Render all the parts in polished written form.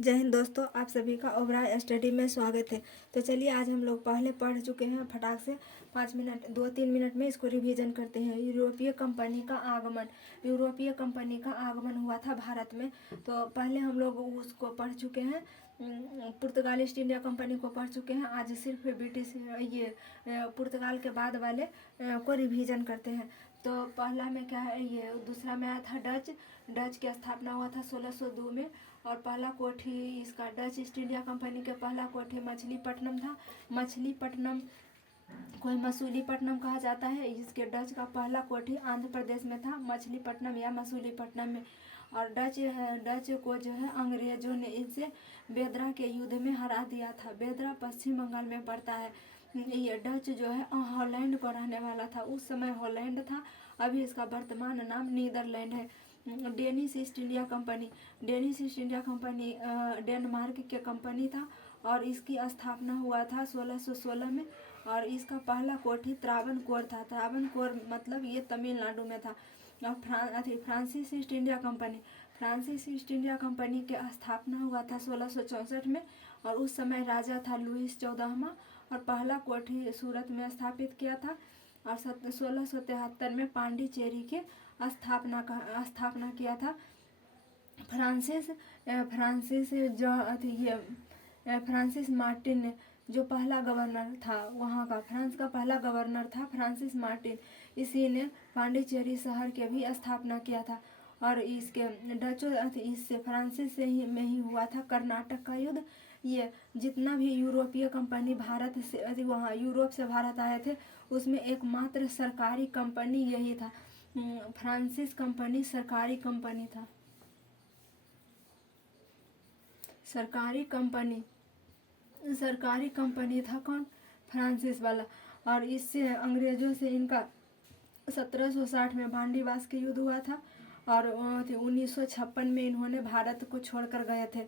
जय हिंद दोस्तों, आप सभी का ओबराय स्टडी में स्वागत है। तो चलिए आज हम लोग पहले पढ़ चुके हैं, फटाक से 5 मिनट 2-3 मिनट में इसको रिवीजन करते हैं। यूरोपीय कंपनी का आगमन। यूरोपीय कंपनी का आगमन हुआ था भारत में। तो पहले हम लोग उसको पढ़ चुके हैं, पुर्तगाल ईस्ट इंडिया कंपनी को पढ़ चुके हैं। आज सिर्फ ब्रिटिश ये पुर्तगाल के बाद वाले को रिवीजन करते हैं। तो पहला में क्या है, ये दूसरा में आया था डच। डच की स्थापना हुआ था 1602 में। और पहला कोठी इसका डच ईस्ट इंडिया कंपनी के पहला कोठी मछलीपट्टनम था। मछलीपट्टनम कोई मसूलीपट्टनम कहा जाता है। इसके डच का पहला कोठी आंध्र प्रदेश में था, मछलीपट्टनम या मसूलीपट्टनम में। और डच को जो है अंग्रेजों ने इनसे बेदरा के युद्ध में हरा दिया था। बेदरा पश्चिम बंगाल में पड़ता है। ये डच जो है हॉलैंड को रहने वाला था। उस समय हॉलैंड था, अभी इसका वर्तमान नाम नीदरलैंड है। Danish east India company. Danish east India company Denmark के कंपनी था और इसकी स्थापना हुआ था 1616 में। और इसका पहला कोठी त्रावणकोर था। त्रावणकोर मतलब ये तमिलनाडु में था। और फ्रांसीसी ईस्ट इंडिया कंपनी। फ्रांसीसी ईस्ट इंडिया कंपनी के स्थापना हुआ था 1664 में। और उस समय राजा था लुईस 14वां। और पहला कोठी सूरत में स्थापित किया था। और 1673 में पांडिचेरी के स्थापना किया था। फ्रांसिस मार्टिन ने, जो पहला गवर्नर था वहाँ का, फ्रांस का पहला गवर्नर था फ्रांसिस मार्टिन। इसी ने पांडिचेरी शहर के भी स्थापना किया था। और इसके डचों इससे फ्रांसिस से ही में ही हुआ था कर्नाटक का युद्ध। ये जितना भी यूरोपीय कंपनी भारत से वहाँ यूरोप से भारत आए थे, उसमें एकमात्र सरकारी कंपनी यही था। फ्रांसिस कंपनी सरकारी कंपनी था। सरकारी कंपनी था कौन? फ्रांसिस वाला। और इससे अंग्रेजों से इनका 1760 में भांडीवास के युद्ध हुआ था। और 1956 में इन्होंने भारत को छोड़कर गए थे।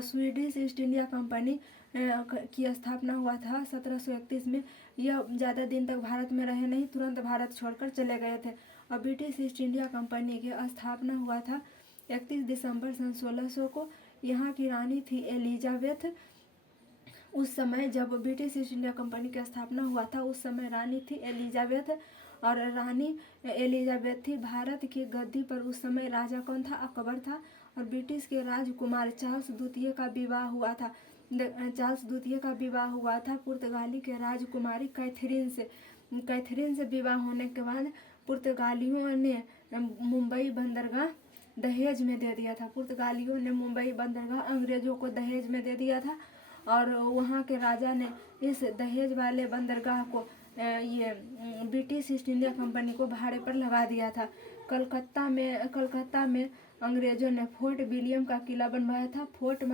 स्वीडिश ईस्ट इंडिया कंपनी की स्थापना हुआ था 1731 में। यह ज़्यादा दिन तक भारत में रहे नहीं, तुरंत भारत छोड़कर चले गए थे। और ब्रिटिश ईस्ट इंडिया कंपनी की स्थापना हुआ था 31 दिसंबर सन 1600 को। यहाँ की रानी थी एलिजाबेथ। उस समय जब ब्रिटिश ईस्ट इंडिया कंपनी की स्थापना हुआ था, उस समय रानी थी एलिजाबेथ। और रानी एलिजाबेथ थी। भारत की गद्दी पर उस समय राजा कौन था? अकबर था। और ब्रिटिश के राजकुमार चार्ल्स द्वितीय का विवाह हुआ था। चार्ल्स द्वितीय का विवाह हुआ था पुर्तगाली के राजकुमारी कैथरीन से। कैथरीन से विवाह होने के बाद पुर्तगालियों ने मुंबई बंदरगाह दहेज में दे दिया था। पुर्तगालियों ने मुंबई बंदरगाह अंग्रेजों को दहेज में दे दिया था। और वहाँ के राजा ने इस दहेज वाले बंदरगाह को ये ब्रिटिश ईस्ट इंडिया कंपनी को भाड़े पर लगा दिया था। कलकत्ता में अंग्रेजों ने फोर्ट विलियम का किला बनवाया था। फोर्ट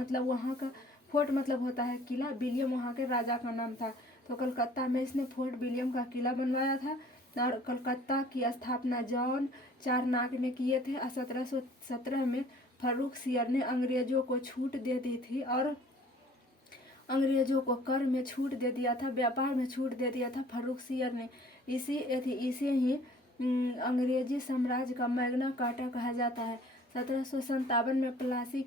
मतलब होता है किला। विलियम वहाँ के राजा का नाम था। तो कलकत्ता में इसने फोर्ट विलियम का किला बनवाया था। और कलकत्ता की स्थापना जॉन चारनाक ने किए थे। 1717 में फर्रुख सियर ने अंग्रेजों को छूट दे दी थी और अंग्रेजों को कर में छूट दे दिया था, व्यापार में छूट दे दिया था फर्रुख सियर ने। इसे ही अंग्रेजी साम्राज्य का मैग्ना कार्टा कहा जाता है। 1757 में प्लासी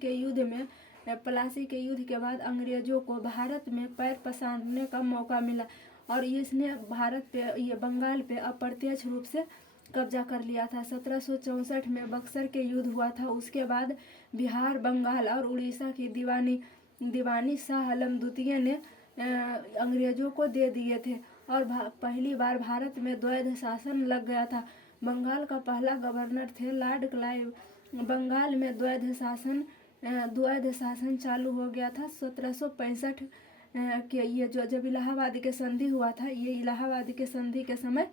के युद्ध के बाद अंग्रेजों को भारत में पैर पसारने का मौका मिला। और इसने भारत पे, ये बंगाल पे अप्रत्यक्ष रूप से कब्जा कर लिया था। 1764 में बक्सर के युद्ध हुआ था। उसके बाद बिहार, बंगाल और उड़ीसा की दीवानी शाह आलम द्वितीय ने अंग्रेजों को दे दिए थे। और पहली बार भारत में द्वैध शासन लग गया था। बंगाल का पहला गवर्नर थे लॉर्ड क्लाइव। बंगाल में द्वैध शासन चालू हो गया था 1765 के। ये जो जब इलाहाबाद के संधि हुआ था, ये इलाहाबाद के संधि के समय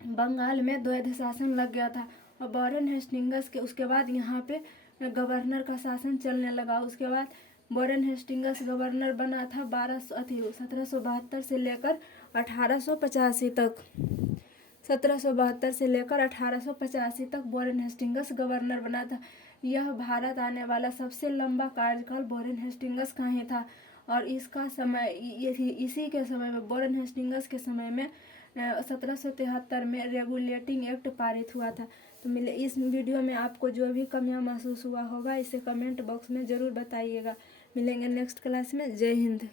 बंगाल में द्वैध शासन लग गया था। और वॉरेन हेस्टिंग्स के उसके बाद यहाँ पे गवर्नर का शासन चलने लगा। उसके बाद वॉरेन हेस्टिंग्स गवर्नर बना था 1772 से लेकर 1885 तक। 1772 से लेकर 1885 तक वॉरेन हेस्टिंग्स गवर्नर बना था। यह भारत आने वाला सबसे लंबा कार्यकाल वॉरेन हेस्टिंग्स का ही था। और इसका समय इसी के समय में, वॉरेन हेस्टिंग्स के समय में 1773 में रेगुलेटिंग एक्ट पारित हुआ था। तो मिले इस वीडियो में आपको जो भी कमियां महसूस हुआ होगा इसे कमेंट बॉक्स में ज़रूर बताइएगा। मिलेंगे नेक्स्ट क्लास में। जय हिंद।